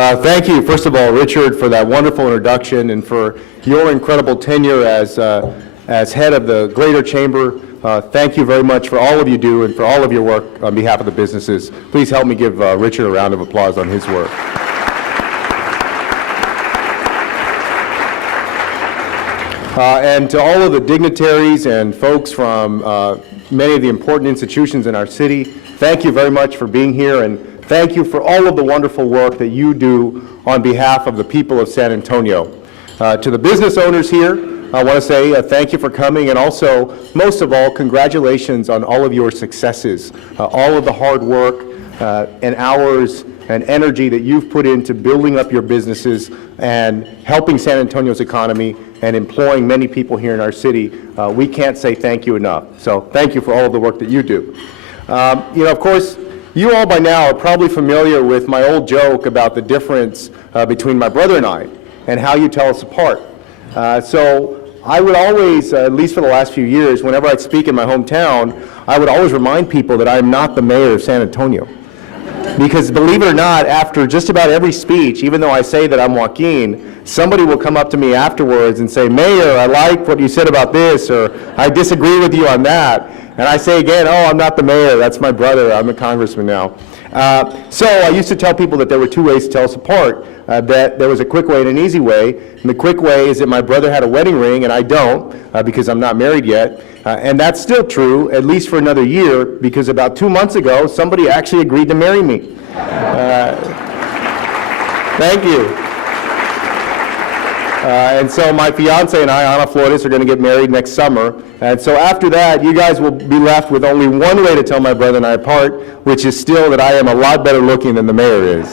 Thank you, first of all, Richard, for that wonderful introduction and for your incredible tenure as head of the Greater Chamber. Thank you very much for all of you do and for all of your work on behalf of the businesses. Please help me give Richard a round of applause on his work. And to all of the dignitaries and folks from many of the important institutions in our city, thank you very much for being here, and thank you for all of the wonderful work that you do on behalf of the people of San Antonio. To the business owners here, I want to say thank you for coming, and also, most of all, congratulations on all of your successes, all of the hard work and hours and energy that you've put into building up your businesses and helping San Antonio's economy and employing many people here in our city. We can't say thank you enough. So thank you for all of the work that you do. Of course, you all by now are probably familiar with my old joke about the difference between my brother and I and how you tell us apart. So I would always, at least for the last few years, whenever I'd speak in my hometown, I would always remind people that I am not the mayor of San Antonio. Because believe it or not, after just about every speech, even though I say that I'm Joaquin, somebody will come up to me afterwards and say, Mayor, I like what you said about this, or I disagree with you on that. And I say again, oh, I'm not the mayor, that's my brother, I'm a congressman now. So I used to tell people that there were two ways to tell us apart, that there was a quick way and an easy way. And the quick way is that my brother had a wedding ring and I don't, because I'm not married yet. And that's still true, at least for another year, because about 2 months ago, somebody actually agreed to marry me. Thank you. And so my fiance and I, Ana Flores, are going to get married next summer. And so after that, you guys will be left with only one way to tell my brother and I apart, which is still that I am a lot better looking than the mayor is.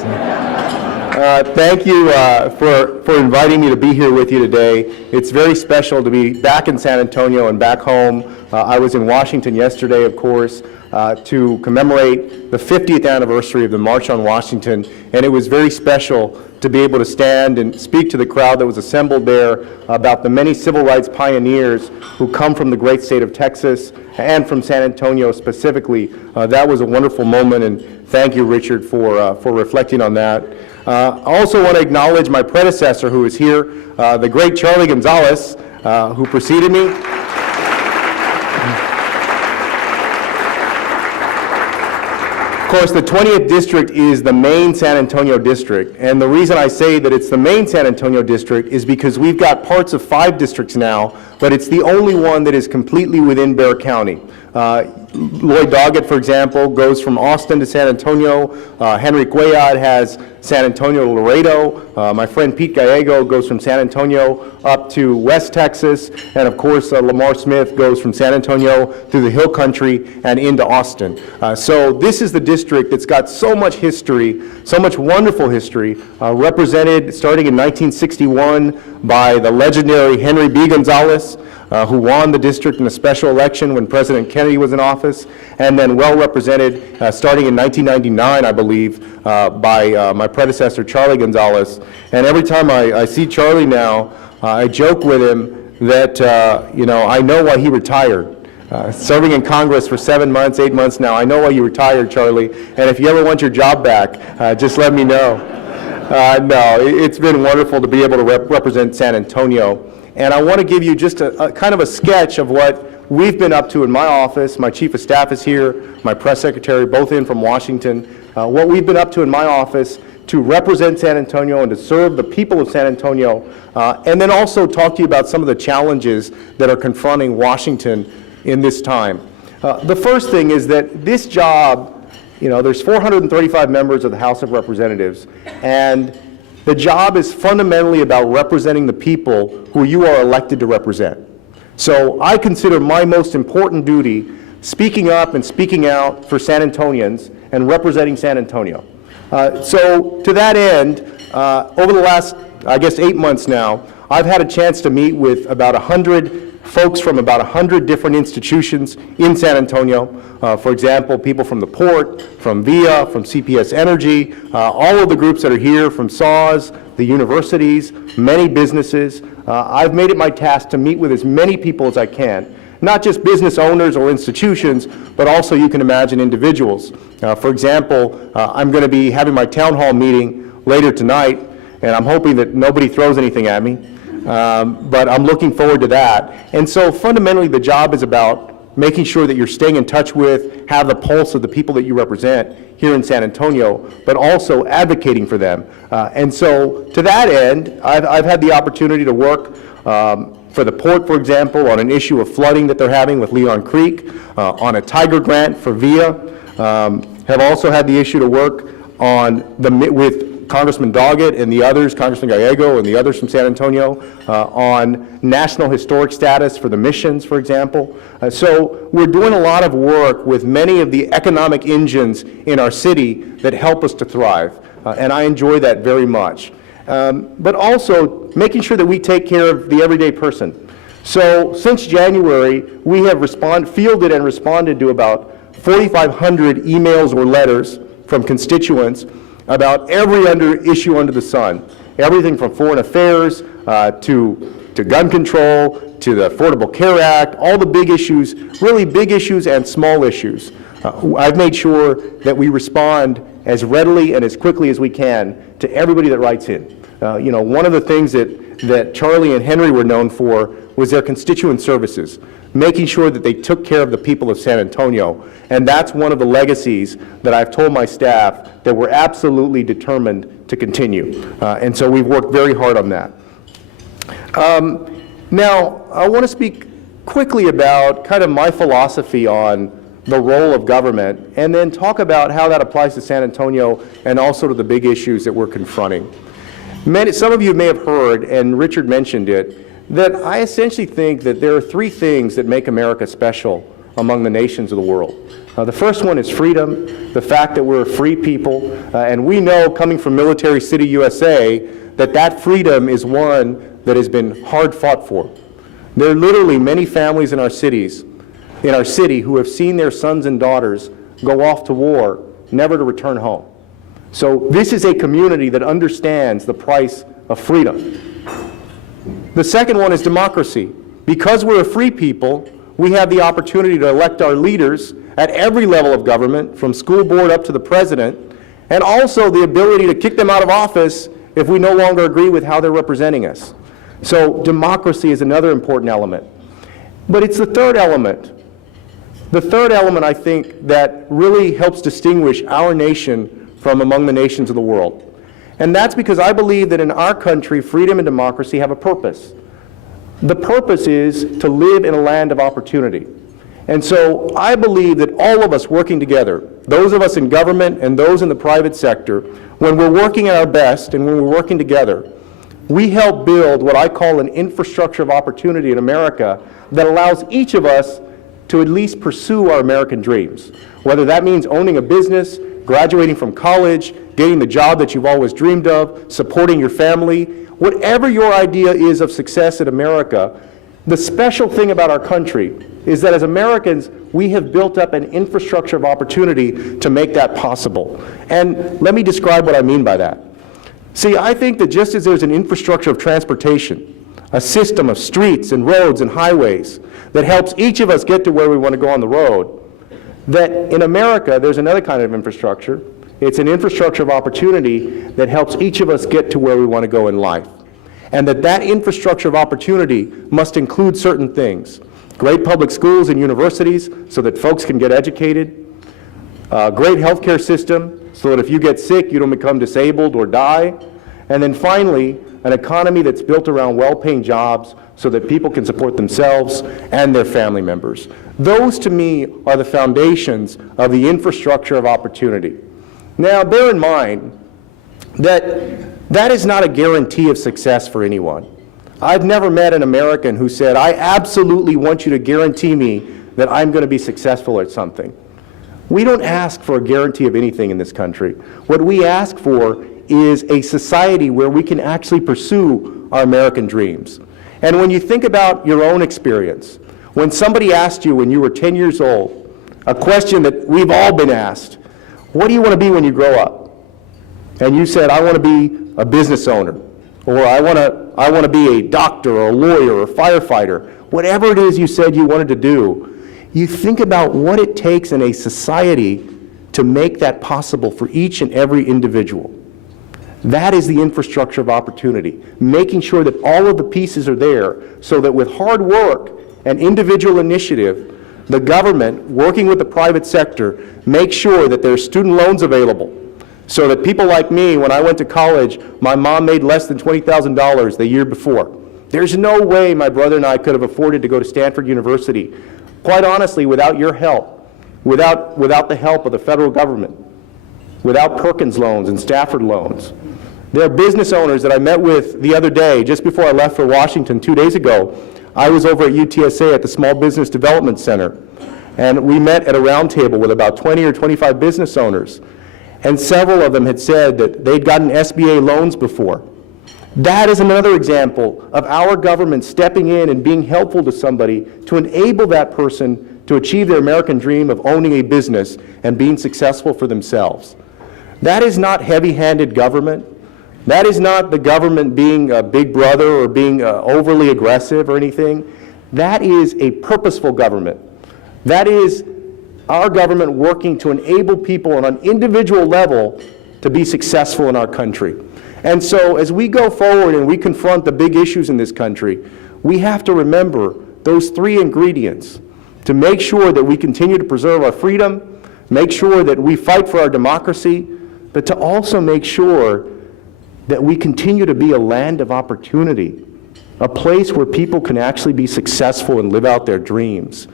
Thank you for inviting me to be here with you today. It's very special to be back in San Antonio and back home. I was in Washington yesterday, of course, to commemorate the 50th anniversary of the March on Washington, and it was very special to be able to stand and speak to the crowd that was assembled there about the many civil rights pioneers who come from the great state of Texas and from San Antonio specifically. That was a wonderful moment, and thank you, Richard, for reflecting on that. I also want to acknowledge my predecessor who is here, the great Charlie Gonzalez, who preceded me. Of course, the 20th district is the main San Antonio district, and the reason I say that it's the main San Antonio district is because we've got parts of 5 districts now, but it's the only one that is completely within Bexar County. Lloyd Doggett, for example, goes from Austin to San Antonio. Henry Cuellar has San Antonio to Laredo. My friend Pete Gallego goes from San Antonio up to West Texas. And of course, Lamar Smith goes from San Antonio through the Hill Country and into Austin. So this is the district that's got so much history, so much wonderful history, represented starting in 1961 by the legendary Henry B. Gonzalez, who won the district in a special election when President Kennedy was in office, and then well represented starting in 1999, I believe, by my predecessor, Charlie Gonzalez. And every time I see Charlie now, I joke with him that, I know why he retired. Serving in Congress for 7 months, 8 months now, I know why you retired, Charlie, and if you ever want your job back, just let me know. No, it's been wonderful to be able to represent San Antonio. And I want to give you just a kind of a sketch of what we've been up to in my office. My chief of staff is here, my press secretary, both in from Washington. What we've been up to in my office to represent San Antonio and to serve the people of San Antonio, and then also talk to you about some of the challenges that are confronting Washington in this time. The first thing is that this job, there's 435 members of the House of Representatives, and the job is fundamentally about representing the people who you are elected to represent. So I consider my most important duty speaking up and speaking out for San Antonians and representing San Antonio. So to that end, over the last, 8 months now, I've had a chance to meet with about 100 folks from about 100 different institutions in San Antonio. For example, people from the port, from VIA, from CPS Energy, all of the groups that are here, from SAWS, the universities, many businesses. I've made it my task to meet with as many people as I can, not just business owners or institutions, but also, you can imagine, individuals. For example, I'm going to be having my town hall meeting later tonight, and I'm hoping that nobody throws anything at me, but I'm looking forward to that. And so fundamentally, the job is about making sure that you're staying in touch with, have the pulse of the people that you represent here in San Antonio, but also advocating for them. And so to that end, I've had the opportunity to work for the port, for example, on an issue of flooding that they're having with Leon Creek, on a Tiger grant for VIA. Have also had the issue to work on with Congressman Doggett and the others, Congressman Gallego and the others from San Antonio, on national historic status for the missions, for example. So we're doing a lot of work with many of the economic engines in our city that help us to thrive, and I enjoy that very much. But also making sure that we take care of the everyday person. So since January, we have fielded and responded to about 4,500 emails or letters from constituents about every issue under the sun. Everything from foreign affairs to gun control, to the Affordable Care Act, all the big issues, really big issues and small issues. I've made sure that we respond as readily and as quickly as we can to everybody that writes in. You know, one of the things that Charlie and Henry were known for was their constituent services, making sure that they took care of the people of San Antonio. And that's one of the legacies that I've told my staff that we're absolutely determined to continue. And so we've worked very hard on that. Now, I want to speak quickly about kind of my philosophy on the role of government, and then talk about how that applies to San Antonio and also to the big issues that we're confronting. Some of you may have heard, and Richard mentioned it, that I essentially think that there are three things that make America special among the nations of the world. The first one is freedom, the fact that we're a free people, and we know, coming from Military City, USA, that that freedom is one that has been hard fought for. There are literally many families in our city who have seen their sons and daughters go off to war, never to return home. So this is a community that understands the price of freedom. The second one is democracy. Because we're a free people, we have the opportunity to elect our leaders at every level of government, from school board up to the president, and also the ability to kick them out of office if we no longer agree with how they're representing us. So democracy is another important element. But it's the third element. The third element, I think, that really helps distinguish our nation from among the nations of the world. And that's because I believe that in our country, freedom and democracy have a purpose. The purpose is to live in a land of opportunity. And so I believe that all of us working together, those of us in government and those in the private sector, when we're working at our best and when we're working together, we help build what I call an infrastructure of opportunity in America that allows each of us to at least pursue our American dreams. Whether that means owning a business, graduating from college, getting the job that you've always dreamed of, supporting your family, whatever your idea is of success in America, the special thing about our country is that as Americans, we have built up an infrastructure of opportunity to make that possible. And let me describe what I mean by that. See, I think that just as there's an infrastructure of transportation, a system of streets and roads and highways that helps each of us get to where we want to go on the road, that in America, there's another kind of infrastructure. It's an infrastructure of opportunity that helps each of us get to where we want to go in life. And that infrastructure of opportunity must include certain things. Great public schools and universities so that folks can get educated. A great healthcare system so that if you get sick, you don't become disabled or die. And then finally, an economy that's built around well-paying jobs so that people can support themselves and their family members. Those, to me, are the foundations of the infrastructure of opportunity. Now, bear in mind that that is not a guarantee of success for anyone. I've never met an American who said, I absolutely want you to guarantee me that I'm going to be successful at something. We don't ask for a guarantee of anything in this country. What we ask for is a society where we can actually pursue our American dreams. And when you think about your own experience, when somebody asked you when you were 10 years old, a question that we've all been asked, what do you want to be when you grow up? And you said, I want to be a business owner, or I want to be a doctor or a lawyer or a firefighter. Whatever it is you said you wanted to do, you think about what it takes in a society to make that possible for each and every individual. That is the infrastructure of opportunity, making sure that all of the pieces are there so that with hard work and individual initiative, the government, working with the private sector, makes sure that there's student loans available so that people like me, when I went to college, my mom made less than $20,000 the year before. There's no way my brother and I could have afforded to go to Stanford University, quite honestly, without your help, without the help of the federal government, without Perkins loans and Stafford loans. There are business owners that I met with the other day, just before I left for Washington 2 days ago. I was over at UTSA at the Small Business Development Center, and we met at a round table with about 20 or 25 business owners, and several of them had said that they'd gotten SBA loans before. That is another example of our government stepping in and being helpful to somebody to enable that person to achieve their American dream of owning a business and being successful for themselves. That is not heavy-handed government. That is not the government being a big brother or being overly aggressive or anything. That is a purposeful government. That is our government working to enable people on an individual level to be successful in our country. And so as we go forward and we confront the big issues in this country, we have to remember those three ingredients to make sure that we continue to preserve our freedom, make sure that we fight for our democracy, but to also make sure that we continue to be a land of opportunity, a place where people can actually be successful and live out their dreams.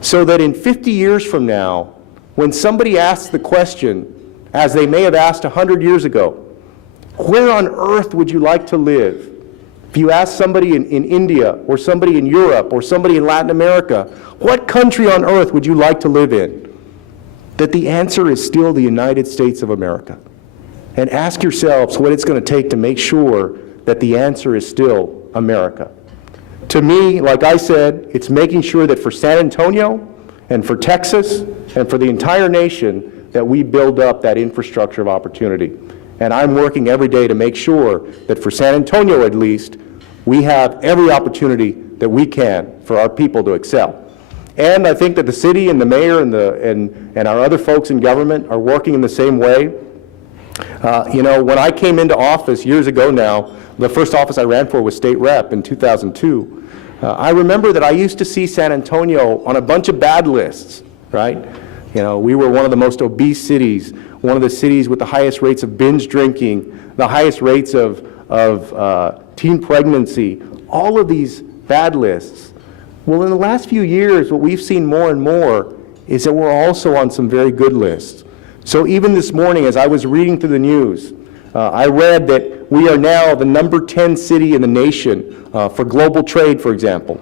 So that in 50 years from now, when somebody asks the question, as they may have asked 100 years ago, where on earth would you like to live? If you ask somebody in India, or somebody in Europe, or somebody in Latin America, what country on earth would you like to live in? That the answer is still the United States of America. And ask yourselves what it's going to take to make sure that the answer is still America. To me, like I said, it's making sure that for San Antonio and for Texas and for the entire nation that we build up that infrastructure of opportunity. And I'm working every day to make sure that for San Antonio at least, we have every opportunity that we can for our people to excel. And I think that the city and the mayor and our other folks in government are working in the same way. You know, when I came into office years ago now, the first office I ran for was state rep in 2002. I remember that I used to see San Antonio on a bunch of bad lists, right? You know, we were one of the most obese cities, one of the cities with the highest rates of binge drinking, the highest rates of teen pregnancy, all of these bad lists. Well, in the last few years, what we've seen more and more is that we're also on some very good lists. So even this morning, as I was reading through the news, I read that we are now the number 10 city in the nation for global trade, for example.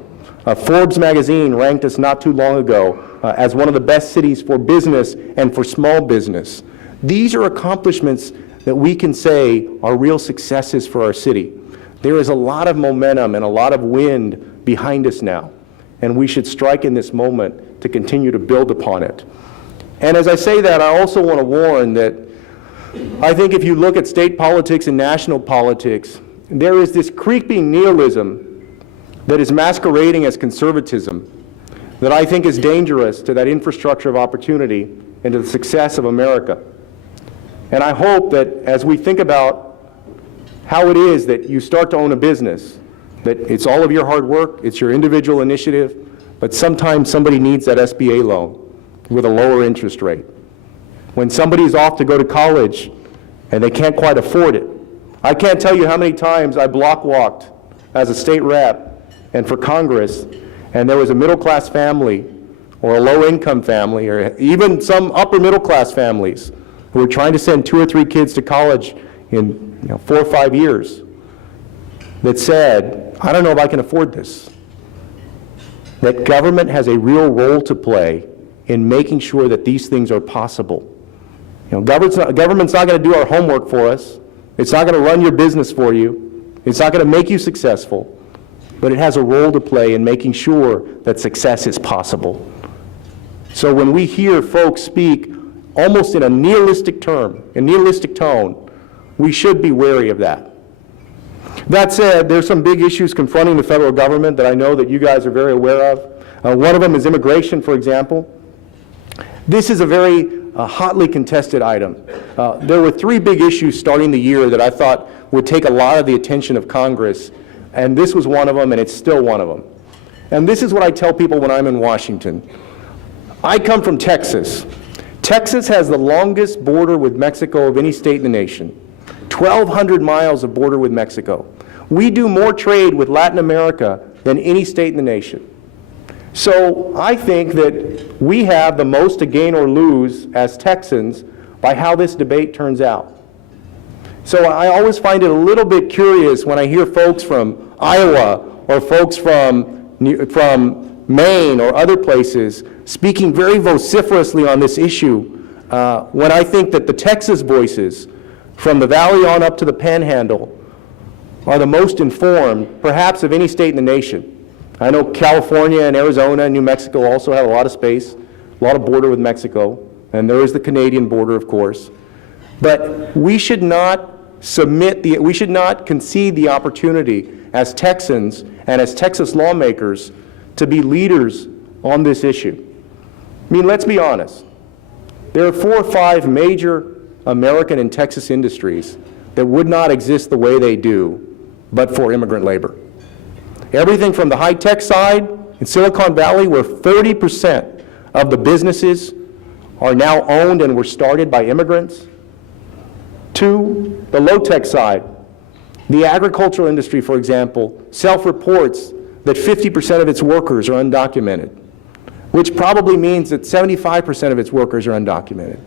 Forbes magazine ranked us not too long ago as one of the best cities for business and for small business. These are accomplishments that we can say are real successes for our city. There is a lot of momentum and a lot of wind behind us now, and we should strike in this moment to continue to build upon it. And as I say that, I also want to warn that I think if you look at state politics and national politics, there is this creeping nihilism that is masquerading as conservatism that I think is dangerous to that infrastructure of opportunity and to the success of America. And I hope that as we think about how it is that you start to own a business, that it's all of your hard work, it's your individual initiative, but sometimes somebody needs that SBA loan with a lower interest rate. When somebody's off to go to college and they can't quite afford it. I can't tell you how many times I block walked as a state rep and for Congress, and there was a middle-class family or a low-income family or even some upper-middle-class families who were trying to send 2 or 3 kids to college in 4 or 5 years that said, I don't know if I can afford this. That government has a real role to play in making sure that these things are possible. Government's not going to do our homework for us. It's not going to run your business for you. It's not going to make you successful. But it has a role to play in making sure that success is possible. So when we hear folks speak almost in a nihilistic tone, we should be wary of that. That said, there's some big issues confronting the federal government that I know that you guys are very aware of. One of them is immigration, for example. This is a very a hotly contested item. There were three big issues starting the year that I thought would take a lot of the attention of Congress, and this was one of them, and it's still one of them. And this is what I tell people when I'm in Washington. I come from Texas. Texas has the longest border with Mexico of any state in the nation. 1,200 miles of border with Mexico. We do more trade with Latin America than any state in the nation. So I think that we have the most to gain or lose as Texans by how this debate turns out. So I always find it a little bit curious when I hear folks from Iowa or folks from Maine or other places speaking very vociferously on this issue, when I think that the Texas voices from the Valley on up to the Panhandle are the most informed, perhaps, of any state in the nation. I know California and Arizona and New Mexico also have a lot of space, a lot of border with Mexico, and there is the Canadian border, of course. But we should not we should not concede the opportunity as Texans and as Texas lawmakers to be leaders on this issue. I mean, let's be honest. There are 4 or 5 major American and Texas industries that would not exist the way they do but for immigrant labor. Everything from the high-tech side in Silicon Valley, where 30% of the businesses are now owned and were started by immigrants, to the low-tech side. The agricultural industry, for example, self-reports that 50% of its workers are undocumented, which probably means that 75% of its workers are undocumented.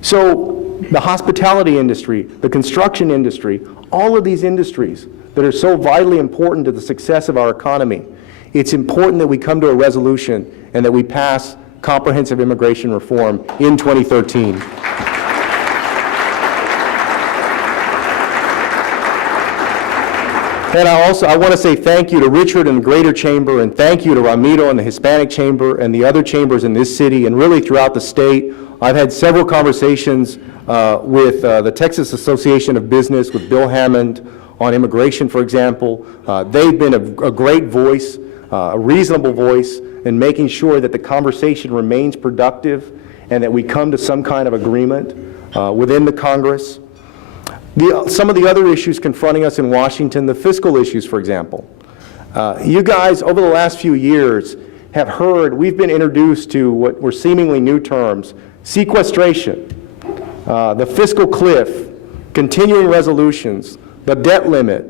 So the hospitality industry, the construction industry, all of these industries that are so vitally important to the success of our economy, it's important that we come to a resolution and that we pass comprehensive immigration reform in 2013. And I want to say thank you to Richard and the Greater Chamber, and thank you to Ramiro and the Hispanic Chamber and the other chambers in this city and really throughout the state. I've had several conversations with the Texas Association of Business, with Bill Hammond on immigration, for example. They've been a great voice, a reasonable voice in making sure that the conversation remains productive and that we come to some kind of agreement within the Congress. Some of the other issues confronting us in Washington, the fiscal issues, for example. You guys, over the last few years, have heard, we've been introduced to what were seemingly new terms: sequestration, the fiscal cliff, continuing resolutions, the debt limit.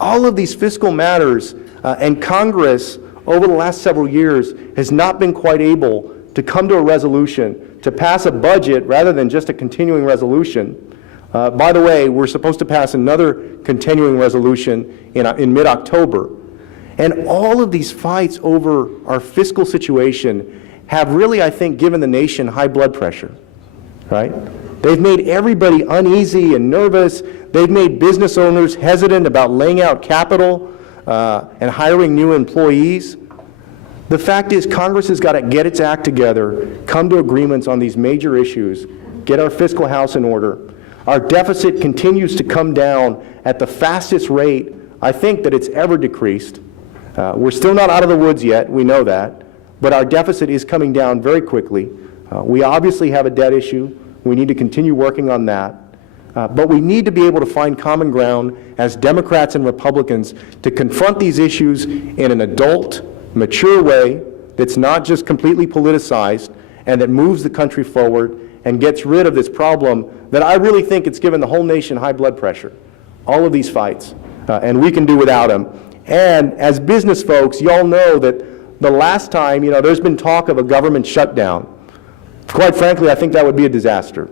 All of these fiscal matters, and Congress, over the last several years, has not been quite able to come to a resolution, to pass a budget rather than just a continuing resolution. By the way, we're supposed to pass another continuing resolution in mid-October. And all of these fights over our fiscal situation have really, I think, given the nation high blood pressure, right? They've made everybody uneasy and nervous. They've made business owners hesitant about laying out capital and hiring new employees. The fact is, Congress has got to get its act together, come to agreements on these major issues, get our fiscal house in order. Our deficit continues to come down at the fastest rate, I think, that it's ever decreased. We're still not out of the woods yet, we know that, but our deficit is coming down very quickly. We obviously have a debt issue. We need to continue working on that. But we need to be able to find common ground as Democrats and Republicans to confront these issues in an adult, mature way that's not just completely politicized and that moves the country forward and gets rid of this problem that I really think it's given the whole nation high blood pressure, all of these fights, and we can do without them. And as business folks, y'all know that the last time, there's been talk of a government shutdown. Quite frankly, I think that would be a disaster.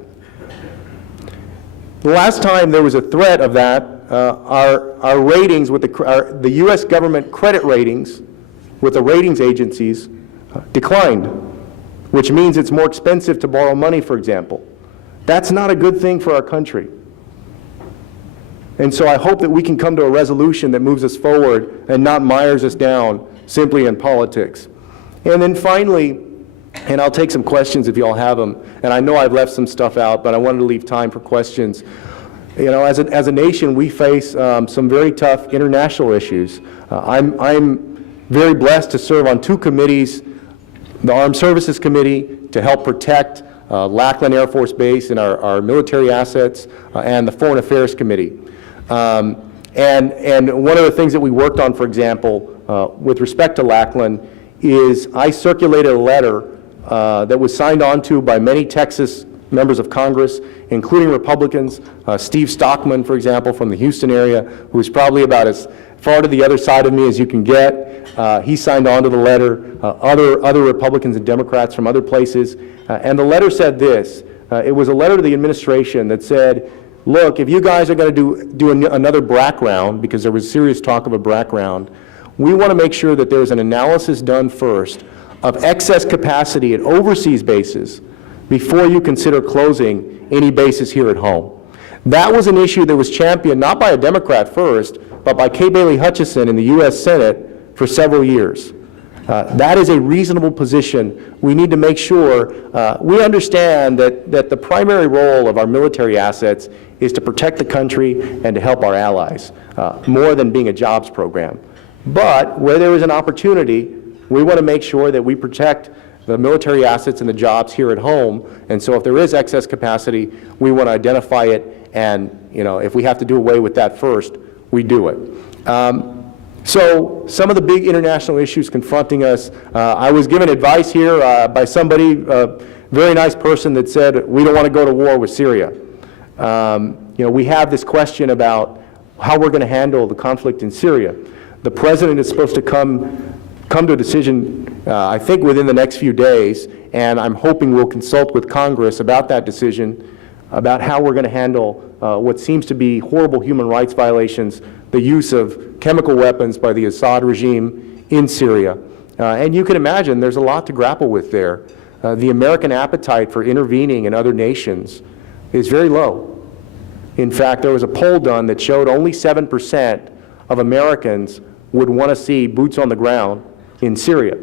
The last time there was a threat of that, our ratings with the U.S. government credit ratings with the ratings agencies declined, which means it's more expensive to borrow money, for example. That's not a good thing for our country. And so I hope that we can come to a resolution that moves us forward and not mires us down simply in politics. And then finally, and I'll take some questions if y'all have them, and I know I've left some stuff out, but I wanted to leave time for questions. As a nation, we face some very tough international issues. I'm very blessed to serve on 2 committees, the Armed Services Committee to help protect Lackland Air Force Base and our military assets, and the Foreign Affairs Committee. And one of the things that we worked on, for example, with respect to Lackland, is I circulated a letter that was signed on to by many Texas members of Congress, including Republicans. Steve Stockman, for example, from the Houston area, who is probably about as far to the other side of me as you can get. He signed on to the letter. Other Republicans and Democrats from other places. And the letter said this. It was a letter to the administration that said, look, if you guys are going to do another BRAC round, because there was serious talk of a BRAC round, we want to make sure that there's an analysis done first of excess capacity at overseas bases before you consider closing any bases here at home. That was an issue that was championed not by a Democrat first, but by Kay Bailey Hutchison in the U.S. Senate for several years. That is a reasonable position. We need to make sure we understand that the primary role of our military assets is to protect the country and to help our allies, more than being a jobs program. But where there is an opportunity, we want to make sure that we protect the military assets and the jobs here at home. And so if there is excess capacity, we want to identify it, and if we have to do away with that first, we do it. So some of the big international issues confronting us, I was given advice here by somebody, a very nice person, that said we don't want to go to war with Syria. We have this question about how we're going to handle the conflict in Syria. The president is supposed to come to a decision, I think, within the next few days, and I'm hoping we'll consult with Congress about that decision, about how we're going to handle what seems to be horrible human rights violations, the use of chemical weapons by the Assad regime in Syria. And you can imagine there's a lot to grapple with there. The American appetite for intervening in other nations is very low. In fact, there was a poll done that showed only 7% of Americans would want to see boots on the ground in Syria.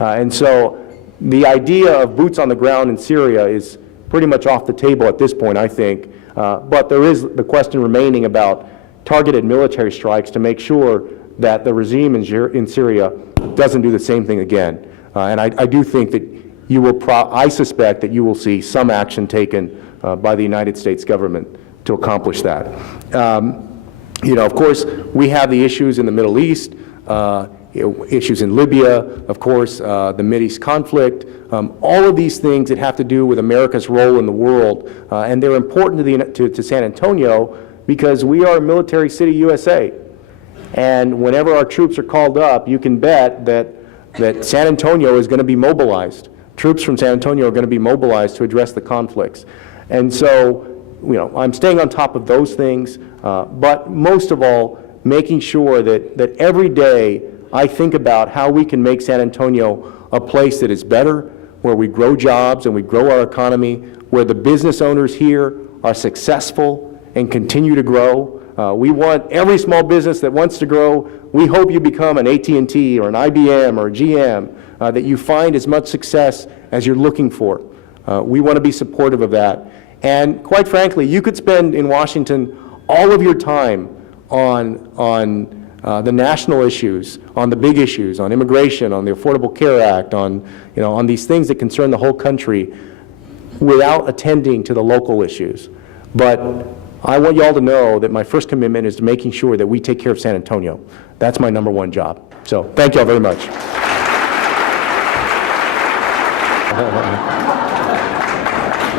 And so the idea of boots on the ground in Syria is pretty much off the table at this point, I think. But there is the question remaining about targeted military strikes to make sure that the regime in Syria doesn't do the same thing again. And I do think that you will, I suspect that you will see some action taken by the United States government to accomplish that. Of course, we have the issues in the Middle East, issues in Libya, of course, the Mideast conflict, all of these things that have to do with America's role in the world, and they're important to San Antonio because we are a military city, USA. And whenever our troops are called up, you can bet that San Antonio is going to be mobilized. Troops from San Antonio are going to be mobilized to address the conflicts. And so, I'm staying on top of those things, but most of all, making sure that every day I think about how we can make San Antonio a place that is better, where we grow jobs and we grow our economy, where the business owners here are successful and continue to grow. We want every small business that wants to grow, we hope you become an AT&T or an IBM or a GM, that you find as much success as you're looking for. We want to be supportive of that. And quite frankly, you could spend in Washington all of your time on the national issues, on the big issues, on immigration, on the Affordable Care Act, on these things that concern the whole country, without attending to the local issues. But I want you all to know that my first commitment is to making sure that we take care of San Antonio. That's my #1 job. So thank you all very much.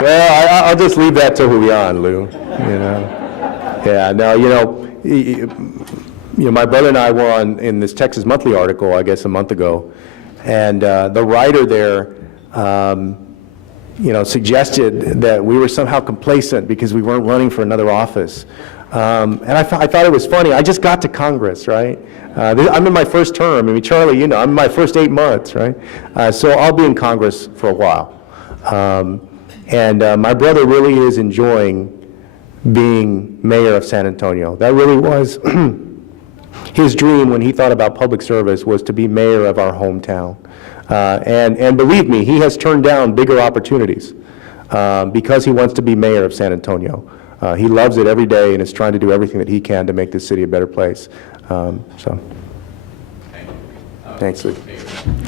Well, I'll just leave that to Julian, Lou. Yeah, no, my brother and I were in this Texas Monthly article, I guess a month ago, and the writer there, suggested that we were somehow complacent because we weren't running for another office. And I thought it was funny. I just got to Congress, right? I'm in my first term. I mean, Charlie, I'm in my first 8 months, right? So I'll be in Congress for a while. And my brother really is enjoying being mayor of San Antonio. That really was his dream when he thought about public service, was to be mayor of our hometown. And believe me, he has turned down bigger opportunities because he wants to be mayor of San Antonio. He loves it every day and is trying to do everything that he can to make this city a better place. So, thanks, Luke.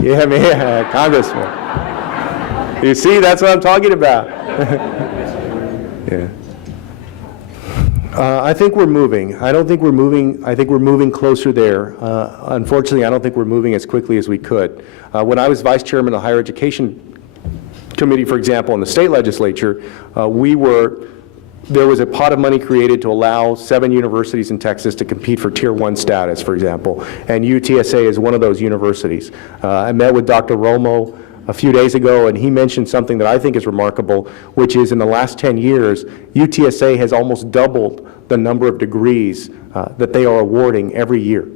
Yeah, Congressman. You see, that's what I'm talking about. Yeah. I think we're moving. I don't think we're moving. I think we're moving closer there. Unfortunately, I don't think we're moving as quickly as we could. When I was vice chairman of the Higher Education Committee, for example, in the state legislature, there was a pot of money created to allow 7 universities in Texas to compete for Tier 1 status, for example, and UTSA is one of those universities. I met with Dr. Romo a few days ago, and he mentioned something that I think is remarkable, which is in the last 10 years, UTSA has almost doubled the number of degrees that they are awarding every year,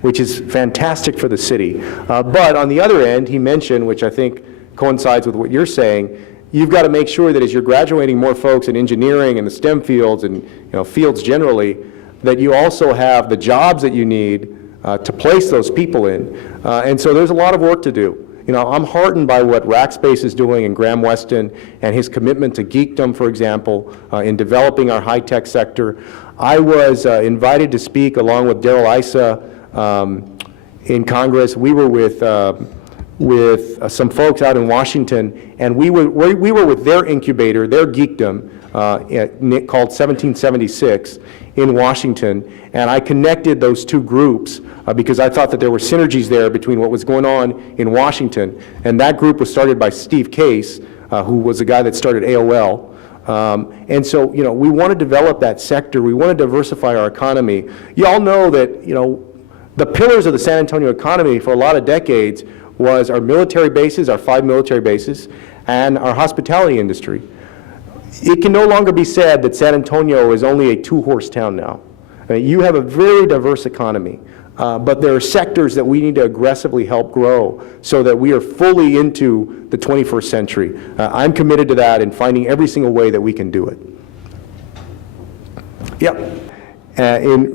which is fantastic for the city. But on the other end, he mentioned, which I think coincides with what you're saying, you've got to make sure that as you're graduating more folks in engineering and the STEM fields and fields generally, that you also have the jobs that you need to place those people in. And so there's a lot of work to do. I'm heartened by what Rackspace is doing in Graham Weston and his commitment to geekdom, for example, in developing our high-tech sector. I was invited to speak along with Darrell Issa in Congress. We were with some folks out in Washington, and we were with their incubator, their geekdom, called 1776 in Washington, and I connected those two groups because I thought that there were synergies there between what was going on in Washington, and that group was started by Steve Case, who was the guy that started AOL. And so, we want to develop that sector. We want to diversify our economy. You all know that, the pillars of the San Antonio economy for a lot of decades was our military bases, our 5 military bases, and our hospitality industry. It can no longer be said that San Antonio is only a 2-horse town now. I mean, you have a very diverse economy, but there are sectors that we need to aggressively help grow so that we are fully into the 21st century. I'm committed to that and finding every single way that we can do it. Yep.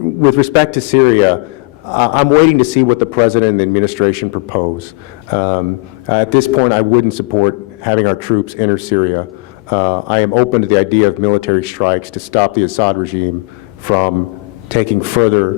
With respect to Syria, I'm waiting to see what the President and the administration propose. At this point, I wouldn't support having our troops enter Syria. I am open to the idea of military strikes to stop the Assad regime from taking further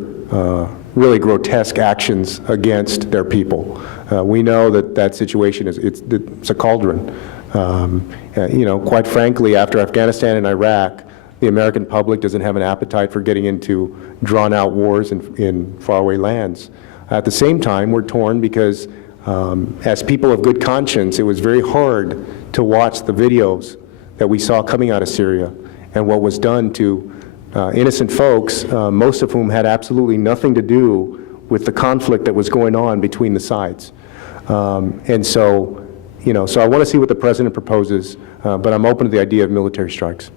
really grotesque actions against their people. We know that that situation it's a cauldron. Quite frankly, after Afghanistan and Iraq, the American public doesn't have an appetite for getting into drawn-out wars in faraway lands. At the same time, we're torn because as people of good conscience, it was very hard to watch the videos that we saw coming out of Syria and what was done to innocent folks, most of whom had absolutely nothing to do with the conflict that was going on between the sides. And so, so I want to see what the President proposes, but I'm open to the idea of military strikes.